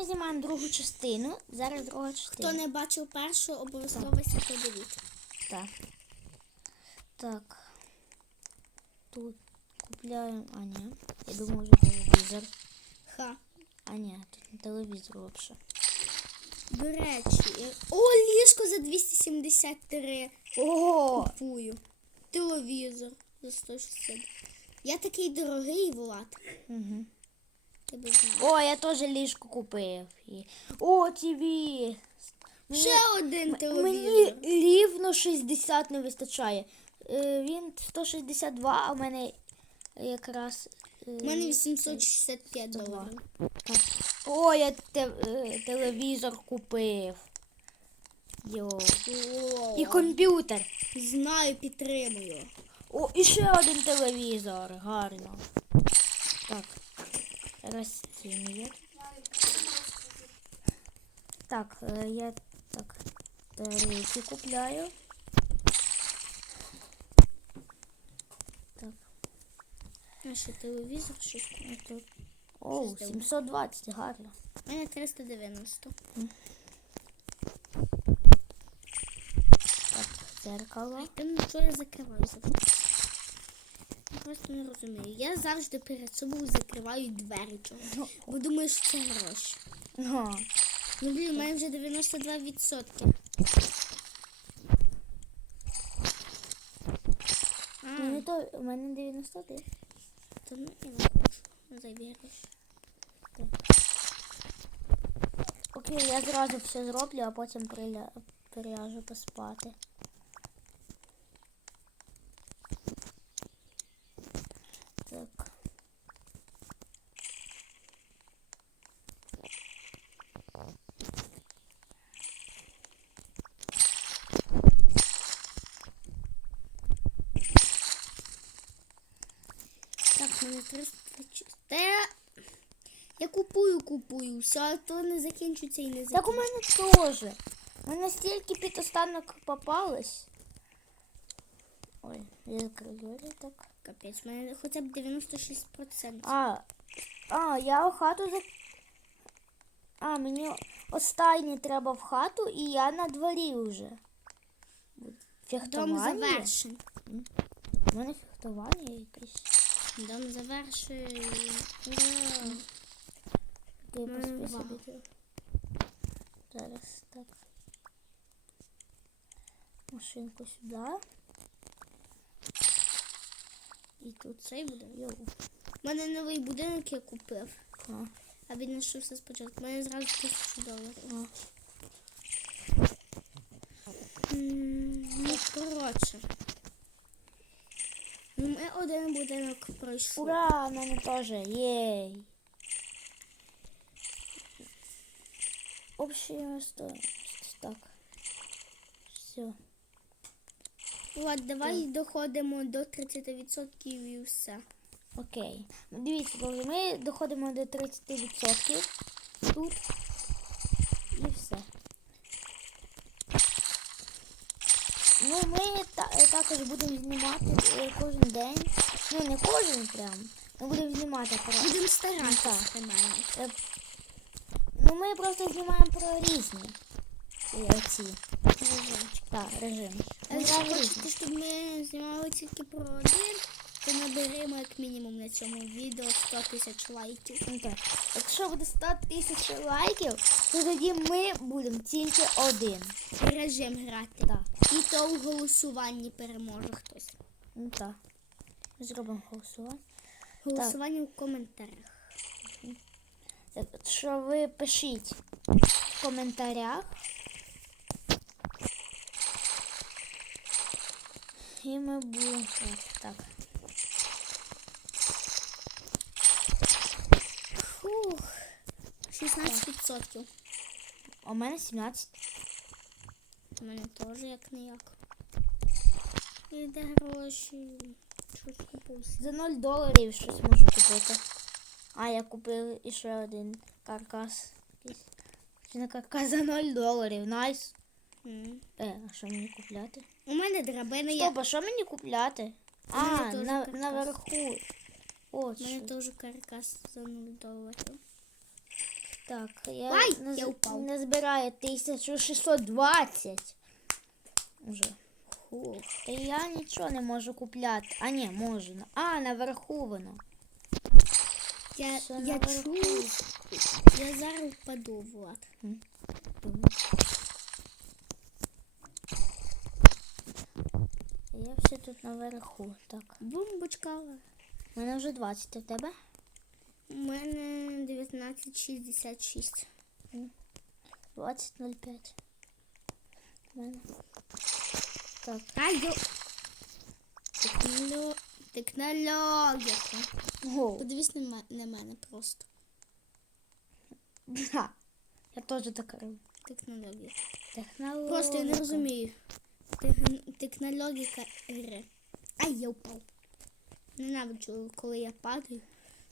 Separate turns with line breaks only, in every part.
Ми знімаємо другу частину. Зараз друга частина.
Хто не бачив першу, обов'язково ся подивіться.
Так. Так. Тут купляємо. А, ні. Я думаю, вже телевізор.
Ха.
А, ні, тут не телевізор взагалі.
До речі, е, о, ліжко за 273
Ого!
купую. Телевізор за 160. Я такий дорогий, Влад.
Угу. О, я теж ліжко купив. О, тобі!
Ще один телевізор.
Мені рівно 60 не вистачає. Е, Він 162, а в мене якраз. е,
У мене 865
Два.
доларів.
О, я те, е, телевізор купив. Йо. І комп'ютер.
Знаю, підтримую.
О, і ще один телевізор. Гарно. Так. Цін. Так, е, я так. Тарілки купляю. Так.
Ще телевізор, щось тут.
О, 720, гарно.
У мене 390.
Так, дзеркало.
Та ну що я закриваю? Я просто не розумію. Я завжди перед собою закриваю двері чого. Бо думаю, що це гроші.
Ага.
Ну блін, у мене вже 92%.
У мене
А,
то у мене 93.
то ну я не хочу. Ну.
Окей, я зразу все зроблю, а потім приля... приляжу поспати. Так.
Так, у мене 326. Та я... Я купую, купую. Все, а то не закінчується і не закінчується.
Так у мене теж. У мене стільки підостанок попалось. Ой, я двері, так.
Капець, у мене хоча б 96%.
А, а, я в хату за. А, мені останнє треба в хату, і я на дворі вже.
Дом
Фехтування.
завершений.
У мене фехтування якесь.
Вау.
собі. тут. Зараз так. Машинку сюди. І тут цей буде. Йоу.
У мене новий будинок я купив.
А,
А він знайшовся спочатку. У мене зразу тисячу доларів. Ну, коротше. Ну, Ми один будинок пройшли.
Ура, в мене теж. Єй. Общая стоимость. Так. Все.
Влад, давай доходимо до 30% і все.
Окей. Ну, Дивіться, друзі, ми доходимо до 30% тут. І все. Ну, ми та- е, також будемо знімати е, кожен день. Ну, не кожен прям. Ми будемо знімати про.
Будемо старатися.
Е, Ну, ми просто знімаємо про різні. е, Ці. Так, режими.
А Якщо хочете, щоб ми знімали тільки про один, то наберемо як мінімум на цьому відео 100 тисяч лайків.
Ну, так. Якщо буде 100 тисяч лайків, то тоді ми будемо тільки один.
Режим грати.
Так.
І то у голосуванні переможе хтось.
Ну так. Ми зробимо голосування.
Голосування в коментарях.
Так, що ви пишіть в коментарях. І ми будемо. Так,
Фух. 16%.
А у мене 17.
У мене теж як не як. І де гроші? Щось купився.
За 0 доларів щось можу купити. А, я купив іще один каркас. Чи не каркас за 0 доларів. Найс.
М.
Е, а що мені купляти?
У мене драбина є.
Стоп, а що мені купляти? А, на, наверху.
У мене теж каркас за 0 доларів.
Так, я,
Ай,
наз-
я упав.
назбираю 1620. Уже. Фу. Та я нічого не можу купляти. А ні, можу. А, наверху воно.
Я,
Все
я
наверху.
чую. Я зараз впаду, Влад.
Я все тут наверху. Так.
Бомбочка.
У мене вже 20, а в тебе?
У мене 1966.
20.05. У мене. Так.
Та йо. Техноло... Технологія.
Ого.
Подивись на, на мене просто.
Да. Я теж так роблю.
Технологія.
Технологія.
Просто я не розумію. Тех- Технологіка гри. Ай, я впав. Ненавиджу, коли я падаю.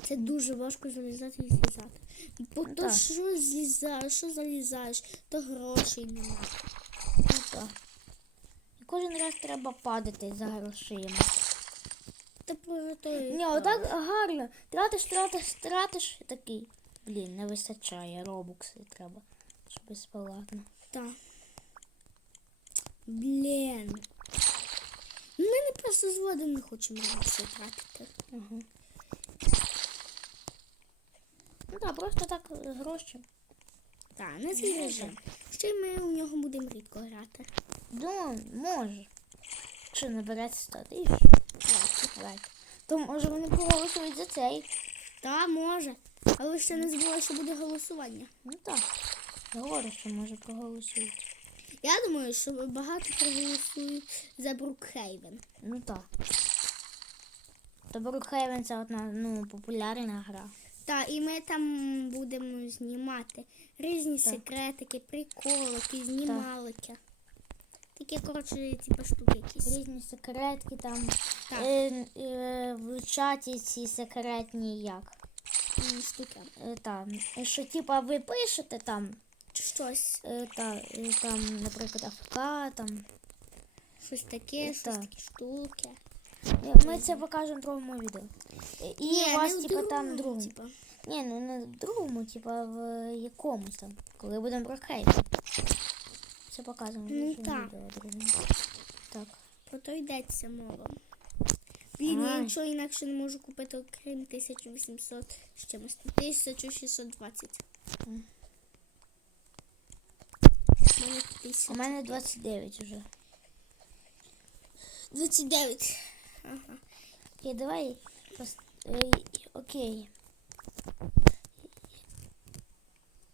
Це дуже важко залізати і злізати. Бо
Ну,
то
так.
що злізаєш, що залізаєш, то грошей нема.
Ну, так. І кожен раз треба падати за грошима.
Та про то і
Ні, отак гарно. Тратиш, тратиш, тратиш і такий. Блін, не вистачає робокси треба. Щоб безплатно.
Та. Блін. Ми не просто з водом не хочемо грошей тратити.
Угу. Ну так, просто так е, гроші.
Так, не цей. Ще ми у нього будемо рідко грати.
Думаю, може. Якщо набереться 100 тисяч. лайк. То може вони проголосують за цей.
Та може. Але ще не забула, що буде голосування.
Ну так. Говорю, що може проголосують.
Я думаю, що багато проголосують за Брукхейвен.
Ну так. То Брукхейвен це одна ну, популярна гра.
Та, і ми там будемо знімати різні
Так.
секретики, приколики, знімалики. Такі, коротше, типу штуки якісь.
Різні секретки там.
Так.
Е, е, в чаті ці секретні як.
Штуки.
Е, там, що типа ви пишете там,
щось.
е, та, е, там, наприклад, АФК, там.
Щось таке, щось
Так.
такі штуки.
Е, Ми це покажемо в другому відео. Е, І
Ні,
у вас,
не в
типа, там
другому, типа.
Ні, ну не в другому, типа в якомусь там, коли будемо брокхейт. Це показуємо в
Ну,
другому
так.
відео другому. Так.
Про то йдеться мова. Блін, я нічого інакше не можу купити, окрім 1800 з чимось. 1620. У мене
У
1000.
мене 29 вже.
29. Ага.
Окей, давай. е, Окей.